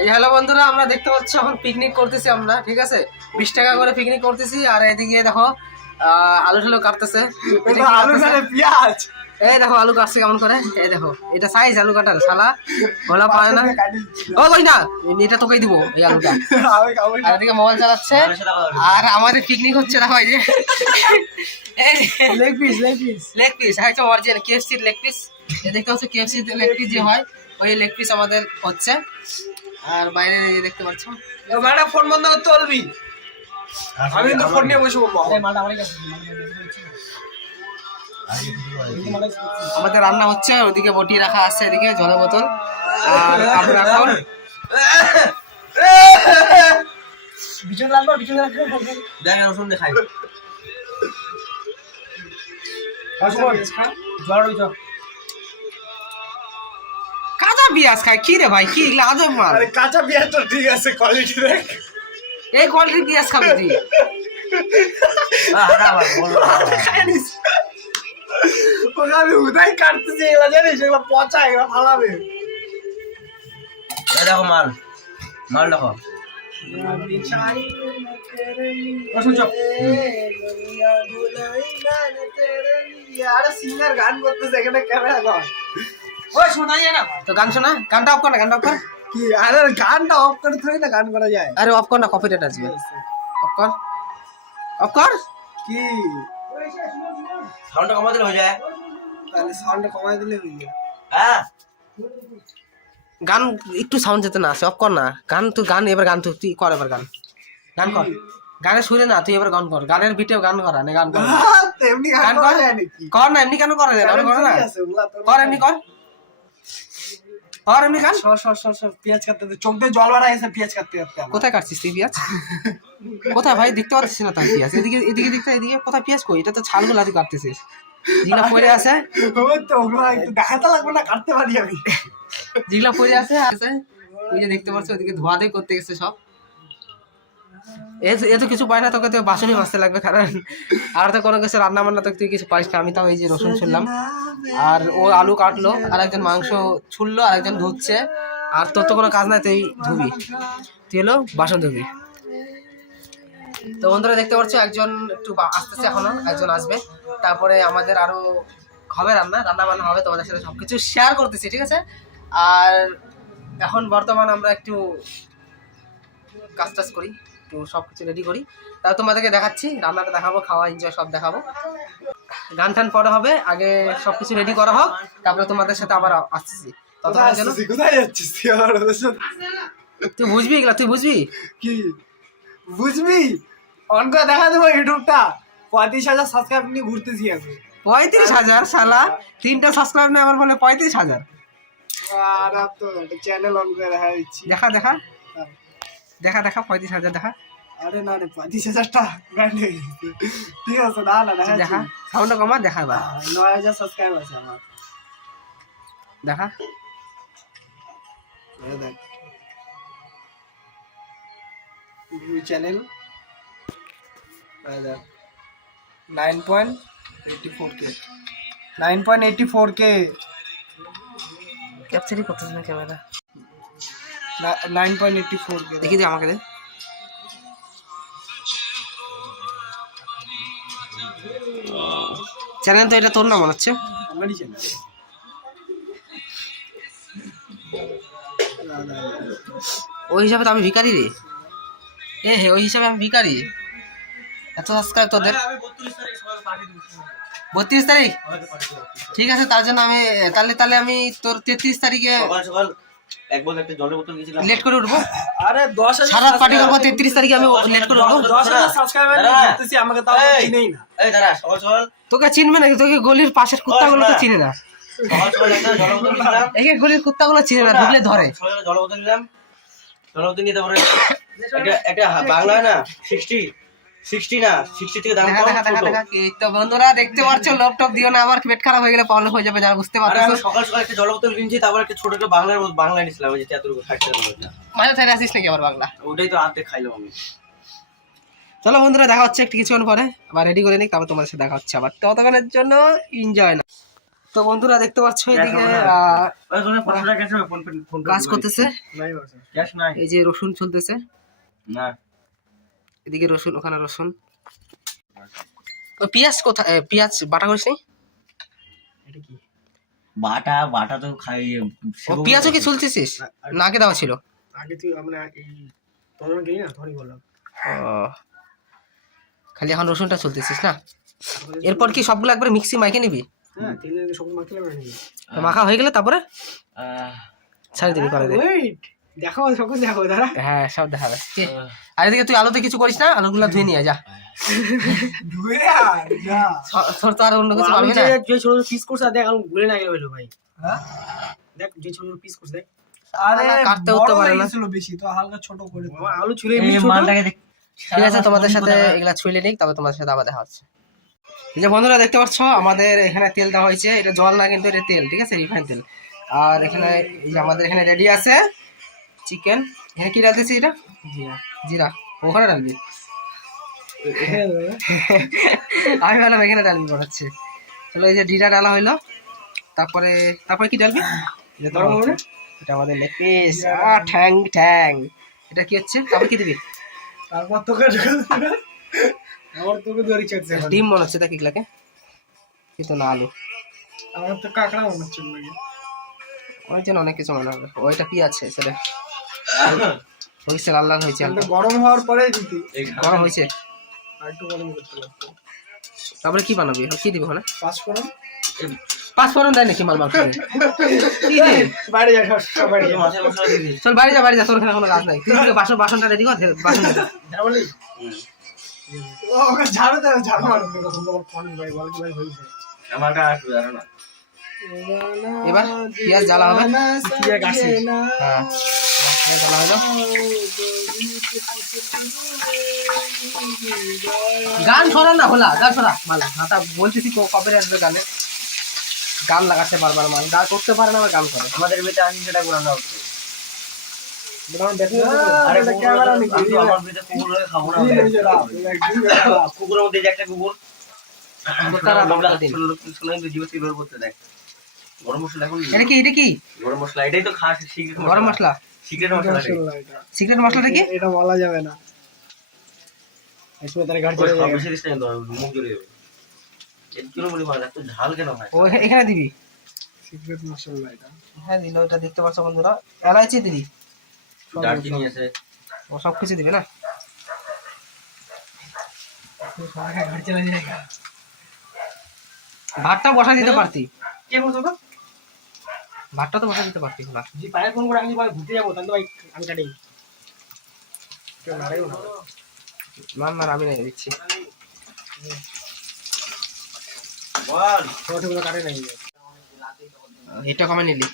এই হ্যালো বন্ধুরা, আমরা দেখতে পাচ্ছি এখন পিকনিক করতেছি আমরা, ঠিক আছে? 20 টাকা করে পিকনিক করতেছি। আর এদিকে দেখো আলু ঠালু কাটতেছে, আলু কাটে পেঁয়াজ। এই দেখো আলু কাটছে কেমন করে, এই দেখো এটা সাইজ আলু কাটার শালা ভোলা পায় না। ও কই না, এটা তোকেই দিব এই আলুটা। আর এদিকে মোবাইল চালাচ্ছে আর আমাদের পিকনিক হচ্ছে। দেখো এই যে লেগ পিস হয়তো অরিজিনাল কেএফসি লেগ পিস। দেখতে হচ্ছে কেএফসি লেগ পিস যে হয় ওই লেগ পিস আমাদের হচ্ছে। আর বাইরে দেখতে পাচ্ছ ম্যাডাম ফোন বন্ধ করতে বলবি, আমি কিন্তু ফোন নিয়ে বসে বলবো। আমাদের রান্না হচ্ছে, ওদিকে বটি রাখা আছে, এদিকে জলের বোতল। আর আমরা এখন কাঁচা পেঁয়াজ খাই। কি রে ভাই, কি এগুলো আজব মাল। কাঁচা পেঁয়াজ তো ঠিক আছে, কোয়ালিটি দেখ। এই কোয়ালিটির পেঁয়াজ খাবি তুই? আমি উদাই কাটতেছি, এগুলো জানিস, এগুলো পচা, এগুলো ফালাবে। দেখো মাল দেখো। সিঙ্গার গান করতেছে এখানে, ক্যামেরা কর। তো গান শোনা, গানটা অফ কর না, গানটা অফ কর। কি আরে গানটা অফ করে থোড়ি না গান করা যায়। আরে অফ কর না, কপিরাইট আসবে। অফ কর, অফ কর। কি সাউন্ডটা কমাতে হয়ে যায়, তাহলে সাউন্ডটা কমাই দিলে হয়ে যায়। হ্যাঁ গান একটু সাউন্ড যেতে না আসে, অফ কর না। গান তুই গান এবার গান তুই কর, এবার গান গান কর। গানে শুনে না, তুই এবার গান কর। গানের বিটেও গান করা না, গান কর। তেমনি গান গান কর করা যায় নাকি? কর না, এমনি কেন করা যায় না? কর না, কর এমনি কর, কর এমনি গান। সর পেঁয়াজ কাটতে দে, চোখ দিয়ে জল বাড়া এসে পেঁয়াজ কাটতে আমার। কোথায় কাটছিস তুই পেঁয়াজ? কোথায় ভাই, দেখতে পাচ্ছিস না তাই পেঁয়াজ? এদিকে এদিকে দেখতে, এদিকে কোথায় পেঁয়াজ কই? এটা তো ছালগুলো তুই কাটতেছিস, যেগুলো পড়ে আছে। ওই তো ওগুলো একটু দেখাতে লাগবে না, কাটতে পারি আমি। যেগুলো পড়ে আছে ওই যে দেখতে পাচ্ছ, ওইদিকে ধোয়া দিয়ে করতে গেছে সব। এ তো কিছু পাই না, তোকে তো বাসনই মাজতে লাগবে, কারণ আর তো কোনো কিছু রান্না বান্না তো তুই কিছু পারিস না। আমি তাও এই যে রসুন ছুললাম, আর ও আলু কাটলো, আর একজন মাংস ছুললো, আর একজন ধুচ্ছে। আর তোর তো কোনো কাজ নাই, তুই ধুবি, তুই হলো বাসন ধুবি। তো বন্ধুরা দেখতে পাচ্ছ, একজন একটু আসতেছে, এখনো একজন আসবে। তারপরে আমাদের আরো হবে রান্না বান্না হবে, তোমাদের সাথে সবকিছু শেয়ার করতেছি, ঠিক আছে? আর এখন বর্তমান আমরা একটু কাজ টাজ করি, একটু সবকিছু রেডি করি, তাও তোমাদেরকে দেখাচ্ছি। রান্নাটা দেখাবো, খাওয়া এনজয় সব দেখাবো। গান টান পরে হবে, আগে সবকিছু রেডি করা হোক, তারপরে তোমাদের সাথে আবার আসতেছি। কোথায় যাচ্ছিস তুই আমার ওদের সাথে? তুই বুঝবি এগুলা, তুই বুঝবি কি বুঝবি? অন করে দেখা দেবো ইউটিউবটা, 35,000 সাবস্ক্রাইব নিয়ে ঘুরতেছি আমি। 35,000 শালা, 3টা সাবস্ক্রাইব নেই আমার বলে 35,000। আর তো চ্যানেল অন করে দেখা দিচ্ছি। দেখা 35,000 দেখা। আরে না রে, 35,000টা ব্র্যান্ড হয়ে গেছে। ঠিক আছে, না দেখা সাউন্ডটা কমা, দেখা এবার। 9,000 সাবস্ক্রাইব আছে আমার। দেখা দেখ চ্যানেল 9.84K 9.84K ক্যাপচারই করতেছ না ক্যামেরা। 9.84K দেখি দে, আমাকে দে। চ্যানেল তো এটা তোর না মনে হচ্ছে। আমারই চ্যানেল। ওই হিসাবে তো আমি ভিখারি রে। ওই হিসাবে আমি ভিখারি। এত সাবস্ক্রাইব তোদের? 32 তারিখ? ঠিক আছে, তার জন্য আমি তাহলে আমি তোর 33 তারিখে সকাল এক বোতল একটা জলের বোতল গেছিলাম, লেট করে উঠবো। আরে 10,000 সারা পার্টি করবো, 33 তারিখে আমি লেট করে উঠবো। 10,000 সাবস্ক্রাইবার নিয়ে ঘুরতেছি, আমাকে তাও চিনেই না। এই দাঁড়া, সকাল তোকে চিনবে নাকি? তোকে গলির পাশের কুত্তাগুলো তো চিনে না। সকাল একটা জলের বোতল নিলাম, একে গলির কুত্তাগুলো চিনে না, ঢুকলে ধরে। সকালে জলের বোতল নিলাম, জলের বোতল নিয়ে তারপরে একটা বাংলা হয় না 60 না 60 থেকে দাম কম ছোট। এই তো বন্ধুরা দেখতে পাচ্ছ, ল্যাপটপ দিও না, আমার পেট খারাপ হয়ে গেলে প্রবলেম হয়ে যাবে, যারা বুঝতে আরে পারছো। আমি সকাল একটা জলের বোতল কিনছি, তারপর একটা ছোট একটা বাংলা নিছিলাম, ওই যে 63 টাকা। মাঝে থেকে আসিস নাকি আবার বাংলা? ওটাই তো আর্ধেক খাইলাম আমি। চলো বন্ধুরা, দেখা হচ্ছে একটু কিছুক্ষণ পরে, আবার রেডি করে নিই, তারপর তোমাদের সাথে দেখা হচ্ছে আবার। ততক্ষণের জন্য এনজয় না। তো বন্ধুরা দেখতে পাচ্ছ এদিকে ওই তুমি 500 টাকা ক্যাশ ফোন ফোন কাজ করতেছে, নাই বসে ক্যাশ নাই এই যে রসুন চলতেছে, না এদিকে রসুন ওখানে রসুন। ও পেঁয়াজ কোথায়? পেঁয়াজ বাটা করিস নি? এটা কি বাটা বাটা তো খাই ও পেঁয়াজও কি চলতেছিস না? আগে দেওয়া ছিল? আগে তুই আমরা এই তখন গেলি না তখনই বললাম। ও খালি এখন রসুনটা চলতেছিস না? এরপর কি সবগুলো একবার মিক্সি মাইকে নিবি? হ্যাঁ তেল দিয়ে সব মাখতে লাগবে নাকি? তো মাখা হয়ে গেলে তারপরে ছাড়ি দিবি করে দে। ওয়েট দেখো সকল দেখো দাঁড়া। হ্যাঁ সব দেখাবে। আর এদিকে তুই আলুতে কিছু করিস না, আলুগুলো ধুয়ে নিয়ে যা। ধুয়ে আয় যা। তোর তো আর অন্য কিছু পারবি না। যে ছোট পিস করছ দেখ আলু গুলে না গেল ভাই। হ্যাঁ দেখ যে ছোট পিস করছ দেখ। আরে কাটতে উঠতে পারে না, ছিল বেশি তো হালকা ছোট করে দাও। আলু ছুলে এমনি এই ছোট। মালটাকে দেখ। ঠিক আছে তোমাদের সাথে এগুলা ছুঁলে নিক, তবে তোমাদের সাথে আবার দেখা হচ্ছে। এই যে বন্ধুরা দেখতে পাচ্ছ আমাদের এখানে তেল দেওয়া হয়েছে, এটা জল না কিন্তু এটা তেল, ঠিক আছে, রিফাইন তেল। আর এখানে এই যে আমাদের এখানে রেডি আছে চিকেন। এখানে কি ডালতেছি? এটা জিরা জিরা। ওখানে ডালবি? আমি ভাবলাম এখানে ডালবি বানাচ্ছে। চলো এই যে জিরা ডালা হইলো, তারপরে তারপরে কি ডালবি? এটা তো এটা আমাদের লেগ পিস, ঠ্যাং ঠ্যাং। এটা কি হচ্ছে? তারপর কি দিবি? তারপর তোকে আমার তোকে দড়ি চাটছে। ডিম মনে হচ্ছে দেখ এগুলাকে, কিন্তু না আলু। আমার তো কাঁকড়া মনে হচ্ছে নাকি। অনেকজন অনেক কিছু মনে হবে। ওইটা কি আছে সেটা হয়েছে, লাল লাল হয়েছে, এটা গরম হওয়ার পরে দিতি। গরম হয়েছে। আর একটু গরম করতে লাগতো। তারপরে কি বানাবি? কি দিবি ওখানে? পাঁচ ফোড়ন। পাঁচ ফোড়ন দেয় নাকি মাল মাংস? বাইরে যা সব বাইরে যা। মশলা মশলা দিয়ে দিস। চল বাড়ি যা, বাড়ি যা, তোর এখানে কোনো কাজ নাই। তুই বাসন বাসনটা রেডি কর, বাসন দে। যা বলি ওকে ঝাড়ু দাও ঝাড়ু মারো কথা বল ফোন ভাই বল কি ভাই হইছে। আমার কাছে আসবে জানো না। এবার পেঁয়াজ জ্বালা হবে। পেঁয়াজ আছে। হ্যাঁ পেঁয়াজ জ্বালা হলো। গান শোনা না হলা, গান শোনা মালা মাথা বলতেছি কবে আসবে গানে। গান লাগাচ্ছে বারবার, মান গান করতে পারে না আবার গান করে। আমাদের বেতে আসি সেটা করে না হচ্ছে। বড় দেখো আরে আরে ক্যামেরা আমি নাকি আমার বেতে কুকুর লাগে খাবো না। কুকুরের মধ্যে যে একটা কুকুর তারা বাংলা দিন। শুনে কিন্তু জিও সিলভার করতে দেখ। গরম মশলা এখন এটা কি? এটা কি গরম মশলা? এটাই তো খাস সিক্রেট গরম মশলা? সিক্রেট মশলা রে। সিক্রেট মশলাটা কি? এটা বলা যাবে না। এসবে তার গাড়ি ওই চলে সব যাবে। বেশি দিস না মুখ জ্বলে যাবে। এক কিলো বলি মাল এত ঝাল কেন হয়? ও এখানে দিবি? সিক্রেট মশলা এটা। হ্যাঁ দিল, এটা দেখতে পাচ্ছ বন্ধুরা, এলাইচি দিবি, দারচিনি আছে। ও সব কিছু দিবি না? সবাই গাড়ি চলে যায়গা। ভাতটা বসা দিতে পারতি, কে বলছো তো? ভাতটা তো বসা দিতে পারতি না? জি পায়ে ফোন করে আমি ভাই ঘুরতে যাবো তাহলে ভাই আমি কাটি। কেউ নাড়াইও না। না না আমি নিয়ে দিচ্ছি। বল ছোটগুলো কাটে নাই। এটা কমে নিলি,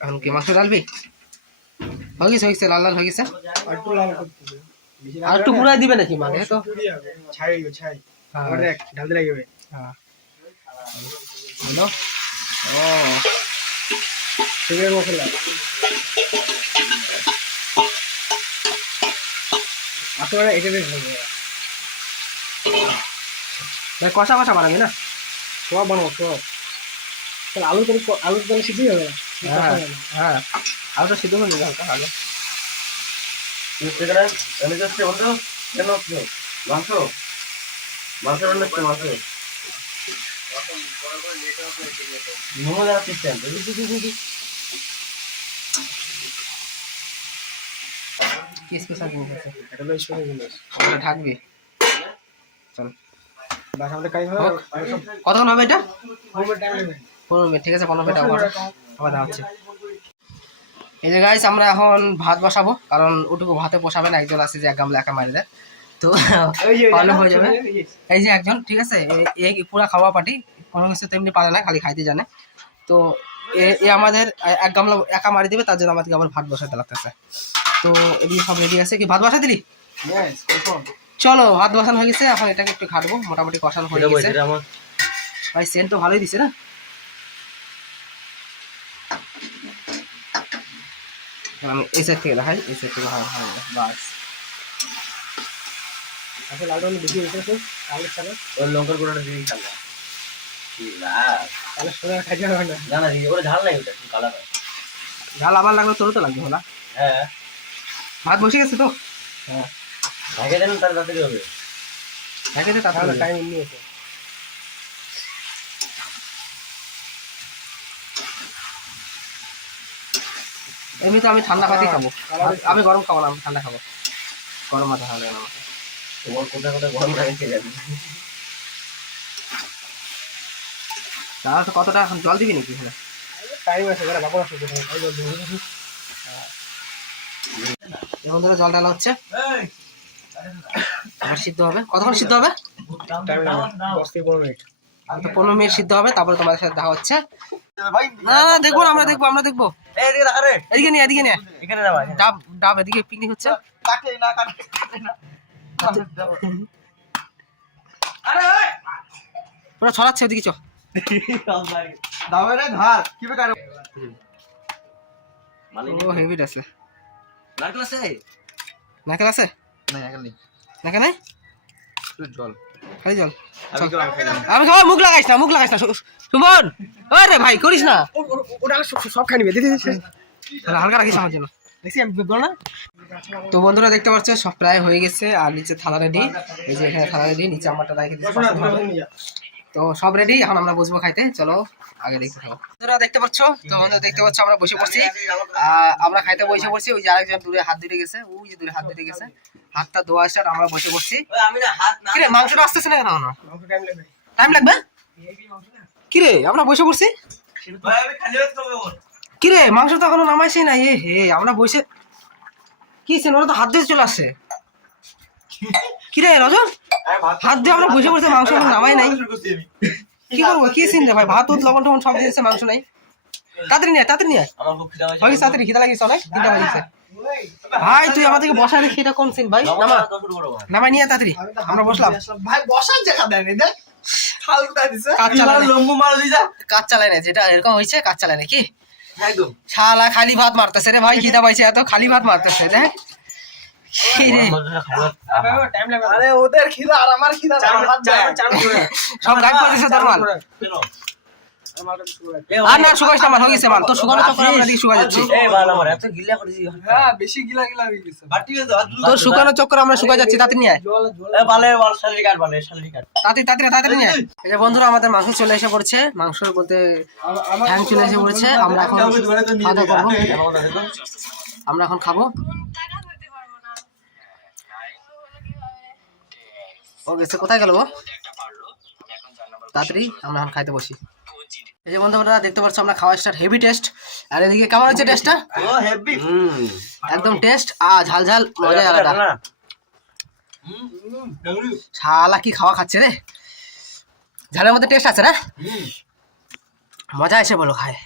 এখন কি মাংস ডালবি? হয়ে গেছে, হয়ে গেছে, লাল লাল হয়ে গেছে। আর একটু লাল করতে হবে। আর একটু পুরাই দিবে নাকি মানে? তো ছাই ছাই। হ্যাঁ আবার দেখ ঢালতে লাগবে। হ্যাঁ হ্যালো। ও সিক্রেট মশলা। আসলে এটা বেশ ভালো। ভাই কষা কষা বানাবি না? সব বানাবো সব। তাহলে আলু তাহলে সিদ্ধ হবে না। হ্যাঁ হ্যাঁ, আলুটা সিদ্ধ করে নিতে হবে আগে। সেটা আমি যাচ্ছে বন্ধু কেন হচ্ছে মাংস মাংস রান্না করতে মাংস মোমো যারা সিস্টেম কি স্পেশাল জিনিস আছে? এটা হলো স্পেশাল জিনিস। ওটা ঢাকবি। চল বাস আমাদের কাজ হবে। কতক্ষণ হবে এটা? হোমের টাইম নেবে। 15 মিনিট, ঠিক আছে 15 মিনিট আবার দেওয়া হচ্ছে। এই যে গাইস আমরা এখন ভাত বসাবো, কারণ ওটুকু ভাতে বসাবে না, একজন আছে যে এক গামলা একা মারি দেয়, তো ভালো হয়ে যাবে। এই যে একজন, ঠিক আছে, এই পুরা খাওয়া পার্টি, কোনো কিছু তেমনি পারে না, খালি খাইতে জানে। তো এ আমাদের এক গামলা একা মারি দিবে, তার জন্য আমাদেরকে আবার ভাত বসাতে লাগতেছে। তো এদিকে সব রেডি আছে। কি ভাত বসা দিলি? Yes confirm. চলো ভাত বসানো হয়ে গেছে, এখন এটাকে একটু ঘাটবো। মোটামুটি কষানো হয়ে গেছে আমার ভাই, সেন্ট তো ভালোই দিছে না? আমি এই সাইড থেকে দেখাই, এই সাইড থেকে বাস। আসলে লালটা বেশি হয়েছে তো আলুর সাথে। ওই লঙ্কার গুঁড়োটা দিয়ে খাবো। তাহলে সোজা খাইতে হবে না। না না ওটা ঝাল নাই, ওটা কালার। ঝাল আবার লাগলো, তোরও তো লাগবে না। হ্যাঁ ভাত বসে গেছে তো। হ্যাঁ ভাগে দেন, তার তাড়াতাড়ি হবে। দেখে দে তাহলে টাইম নিয়েছে। এমনি তো আমি ঠান্ডা ভাতই খাবো, আমি গরম খাবো না, আমি ঠান্ডা খাবো। গরম ভাত ভালো লাগে না আমার। তোমার কোথায় কোথায় গরম লাগে কে জানে। তাহলে তো কতটা এখন জল দিবি নাকি এখানে? টাইম আছে, বাবু আসবে, জল দিবি। এখন ধরো জল ঢালা হচ্ছে, আবার সিদ্ধ হবে। কতক্ষণ সিদ্ধ হবে? 15 মিনিট সিদ্ধ হবে, তারপরে তোমাদের সাথে দেখা হচ্ছে। না না দেখবো, আমরা দেখবো, আমরা দেখবো। এদিকে নিয়ে, এদিকে নিয়ে, এখানে না ভাই, ডাব ডাব এদিকে পিকনিক হচ্ছে। কাটে না কাটে না। আরে ওই পুরো ছড়াচ্ছে, ওদিকে চ। দাও রে ধার কি বে কারে ও হেভি আছে। নারকেল আছে? নাকেল আছে? না এখন নেই, নাকে নাই, জল খালি জল। আমি কি খাই না। আমি খাবো, মুখ লাগাইস না, মুখ লাগাইস না সুমন। আরে ভাই করিস না, ওটা সব খাই নিবে, দিদি হালকা রাখিস আমার জন্য। দেখছি আমি বল না। তো বন্ধুরা দেখতে পাচ্ছ সব প্রায় হয়ে গেছে, আর নিচে থালা রেডি। এই যে এখানে থালা রেডি, নিচে আমারটা রেখে দিচ্ছি। তো সব রেডি, এখন আমরা বসবো খাইতে। চলো আগে দেখতে থাকো। বন্ধুরা দেখতে পাচ্ছ, তো বন্ধুরা দেখতে পাচ্ছ আমরা বসে পড়ছি, আমরা খাইতে বসে পড়ছি। ওই যে আরেকজন দূরে হাত ধুতে গেছে, ওই যে দূরে হাত ধুতে গেছে, হাতটা ধোয়া স্টার্ট, আমরা বসে পড়ছি। ওই আমি না হাত না। কিরে মাংসটা আসতেছে না কেন? টাইম লাগবে? কিরে আমরা বসে পড়ছি, ভাই আমি খালি ভাত খাবো ওর। কিরে মাংস তো এখনো নামাইছি না। এ হে, আমরা বসে কি ছিল, ওরা তো হাত দিয়ে চলে আসছে। কিরে রজন, হাত দিয়ে আমরা বসে পড়ছি, মাংস এখনো নামাই নাই। কি করবো, কি সিন রে ভাই, ভাত উত লবণ টবণ সব দিয়েছে, মাংস নাই। তাড়াতাড়ি নিয়ে, তাড়াতাড়ি নিয়ে, আমার খুব খিদা হয়েছে। ভাই তাড়াতাড়ি খিদা লাগিস অনেক, 3টা বাজিয়েছে। ভাই তুই আমাদেরকে বসায় রেখে এটা কোন সিন ভাই? নামা, শুরু করো ভাই। নামাই নিয়ে তাড়াতাড়ি, আমরা বসলাম। ভাই বসার জায়গা দেন দেখ, ফালতু দিছে। কাজ চালায় না, লম্বু মাল দিদা। কাজ চালায় না, যেটা এরকম হয়েছে কাজ চালায় না কি একদম। শালা খালি ভাত মারতেছে রে ভাই, খিদা পাইছে এত, খালি ভাত মারতেছে দেখ। কি রে, আরে ওদের খিদা আর আমার খিদা সব গাইড করতেছে তোর মাল। আর না শুকাইস না, মাল হয়ে গেছে মাল, তোর শুকানো চক্করে আমরা দিকে শুকা যাচ্ছি। এই মাল আমার এত গিলা করেছি। হ্যাঁ বেশি গিলা গিলা হয়ে গেছে। বাটি হয়ে যাও। তোর শুকানো চক্করে আমরা শুকা যাচ্ছি, তাড়াতাড়ি নিয়ে আয়, এ বালে বাল শালি কাট, বালে শালি কাট। তাড়াতাড়ি তাড়াতাড়ি তাড়াতাড়ি নিয়ে আয়। এই যে বন্ধুরা আমাদের মাংস চলে এসে পড়ছে, মাংস বলতে হ্যাং চলে এসে পড়ছে। আমরা এখন খাওয়া দাওয়া করবো, আমরা এখন খাবো। ও গেছে, কোথায় গেল ও? তাড়াতাড়ি আমরা এখন খাইতে বসি। এই যে বন্ধুরা দেখতে পাচ্ছ আমরা খাওয়া স্টার্ট, হেভি টেস্ট। আর এদিকে কেমন হচ্ছে টেস্টটা? ও হেভি। একদম টেস্ট, ঝাল ঝাল, মজা আলাদা। শালা কি খাওয়া খাচ্ছে রে, ঝালের মধ্যে টেস্ট আছে না, মজা এসে বলো খায়।